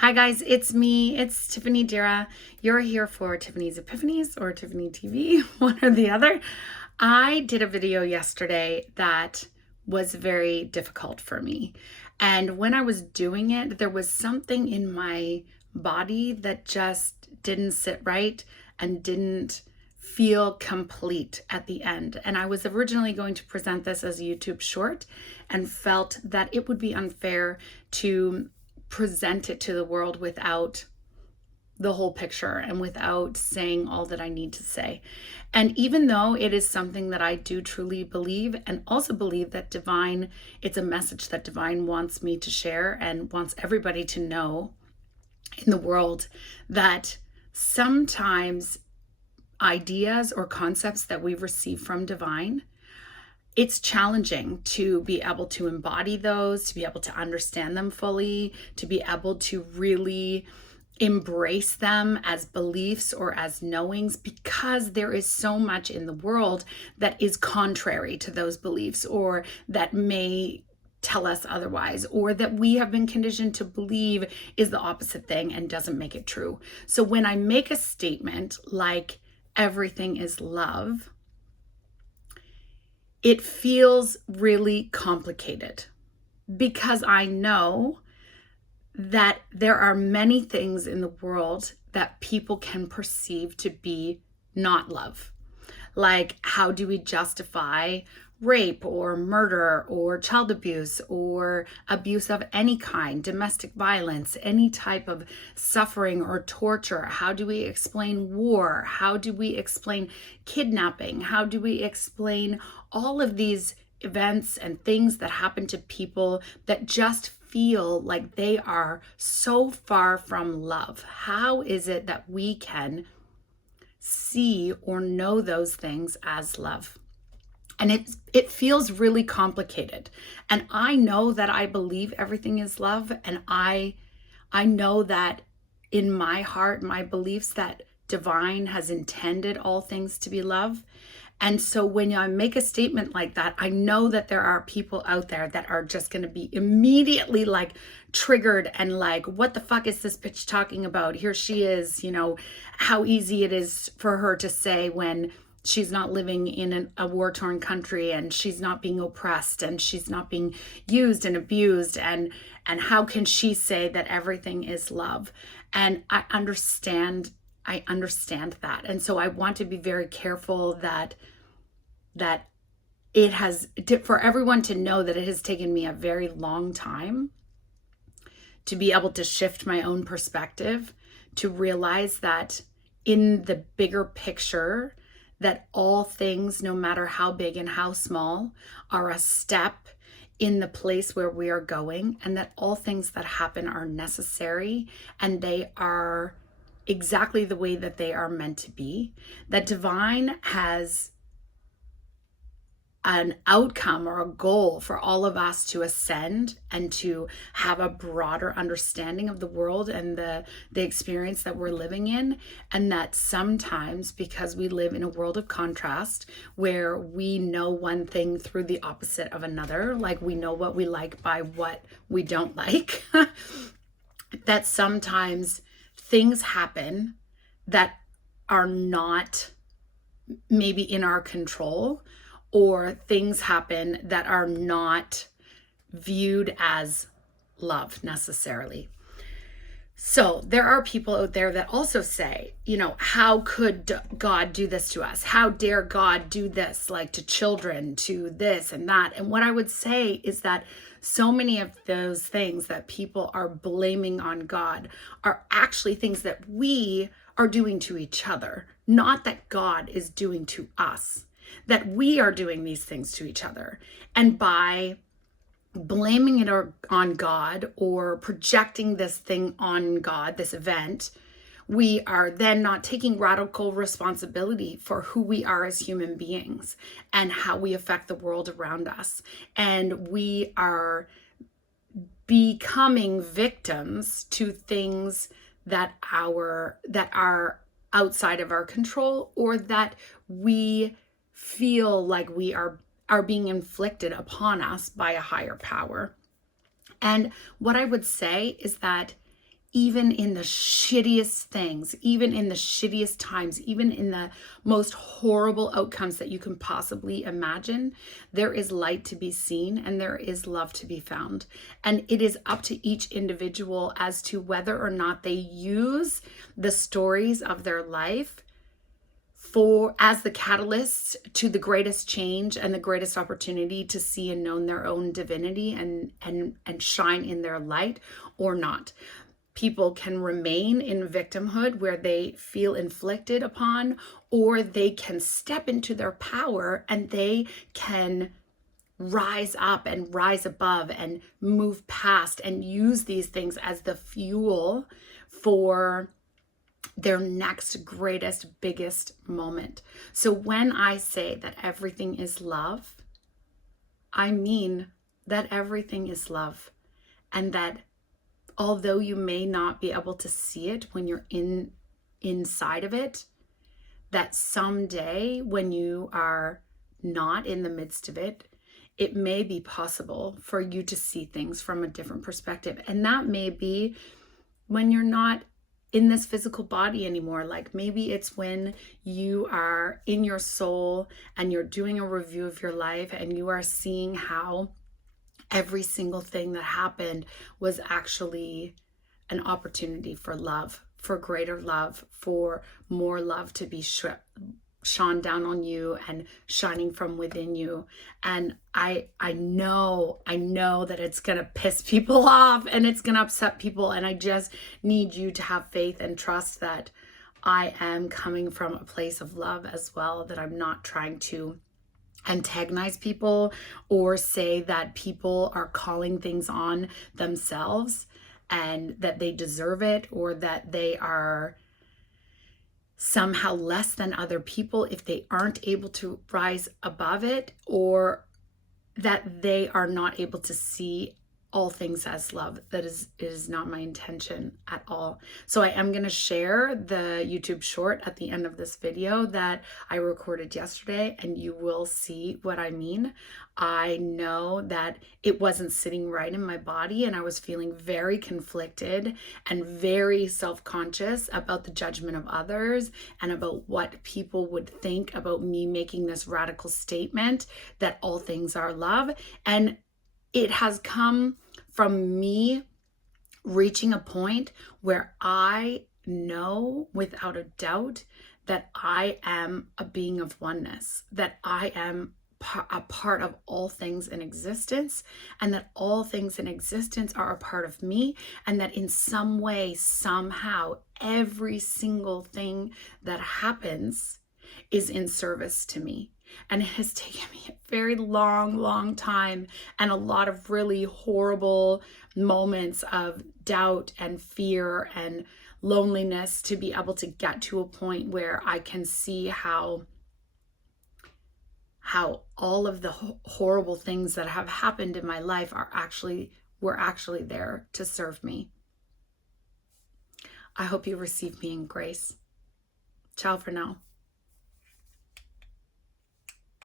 Hi guys, it's me. It's TiffanyDIRA. You're here for Tiffany's Epiphanies or Tiffany TV, one or the other. I did a video yesterday that was very difficult for me. And when I was doing it, there was something in my body that just didn't sit right and didn't feel complete at the end. And I was originally going to present this as a YouTube short and felt that it would be unfair to present it to the world without the whole picture and without saying all that I need to say. And even though it is something that I do truly believe, and also believe that divine, it's a message that divine wants me to share and wants everybody to know in the world, that sometimes ideas or concepts that we receive from divine, it's challenging to be able to embody those, to be able to understand them fully, to be able to really embrace them as beliefs or as knowings, because there is so much in the world that is contrary to those beliefs, or that may tell us otherwise, or that we have been conditioned to believe is the opposite thing and doesn't make it true. So when I make a statement like everything is love, it feels really complicated, because I know that there are many things in the world that people can perceive to be not love. Like, how do we justify rape or murder or child abuse or abuse of any kind, domestic violence, any type of suffering or torture? How do we explain war? How do we explain kidnapping? How do we explain all of these events and things that happen to people that just feel like they are so far from love? How is it that we can see or know those things as love? And it feels really complicated. And I know that I believe everything is love, and I know that in my heart, my beliefs, that divine has intended all things to be love. And so when I make a statement like that, I know that there are people out there that are just going to be immediately like triggered and like, what the fuck is this bitch talking about? Here she is, how easy it is for her to say when she's not living in a war-torn country, and she's not being oppressed, and she's not being used and abused, and how can she say that everything is love? And I understand that. And so I want to be very careful that it has, for everyone to know that it has taken me a very long time to be able to shift my own perspective, to realize that in the bigger picture, that all things, no matter how big and how small, are a step in the place where we are going, and that all things that happen are necessary, and they are exactly the way that they are meant to be. That divine has an outcome or a goal for all of us to ascend and to have a broader understanding of the world and the experience that we're living in. And that sometimes, because we live in a world of contrast, where we know one thing through the opposite of another, like we know what we like by what we don't like, that sometimes things happen that are not maybe in our control, or things happen that are not viewed as love necessarily. So there are people out there that also say, how could God do this to us? How dare God do this, like to children, to this and that? And what I would say is that so many of those things that people are blaming on God are actually things that we are doing to each other, not that God is doing to us. That we are doing these things to each other. And by blaming it on God, or projecting this thing on God, this event, we are then not taking radical responsibility for who we are as human beings and how we affect the world around us. And we are becoming victims to things that are outside of our control, or that we feel like we are being inflicted upon us by a higher power. And what I would say is that even in the shittiest things, even in the shittiest times, even in the most horrible outcomes that you can possibly imagine, there is light to be seen and there is love to be found. And it is up to each individual as to whether or not they use the stories of their life as the catalyst to the greatest change and the greatest opportunity to see and know their own divinity and shine in their light or not. People can remain in victimhood where they feel inflicted upon, or they can step into their power and they can rise up and rise above and move past and use these things as the fuel for their next greatest, biggest moment. So when I say that everything is love, I mean that everything is love, and that although you may not be able to see it when you're inside of it, that someday when you are not in the midst of it, it may be possible for you to see things from a different perspective. And that may be when you're not in this physical body anymore. Like maybe it's when you are in your soul and you're doing a review of your life and you are seeing how every single thing that happened was actually an opportunity for love, for greater love, for more love to be shone down on you and shining from within you. And I know that it's gonna piss people off and it's gonna upset people, and I just need you to have faith and trust that I am coming from a place of love as well, that I'm not trying to antagonize people or say that people are calling things on themselves and that they deserve it, or that they are somehow less than other people if they aren't able to rise above it, or that they are not able to see all things as love. That is not my intention at all. So I am going to share the YouTube short at the end of this video that I recorded yesterday, and you will see what I mean. I know that it wasn't sitting right in my body, and I was feeling very conflicted and very self-conscious about the judgment of others and about what people would think about me making this radical statement that all things are love. And it has come from me reaching a point where I know without a doubt that I am a being of oneness, that I am a part of all things in existence, and that all things in existence are a part of me, and that in some way, somehow, every single thing that happens is in service to me. And it has taken me a very long time and a lot of really horrible moments of doubt and fear and loneliness to be able to get to a point where I can see how all of the horrible things that have happened in my life were actually there to serve me. I hope you receive me in grace. Ciao for now.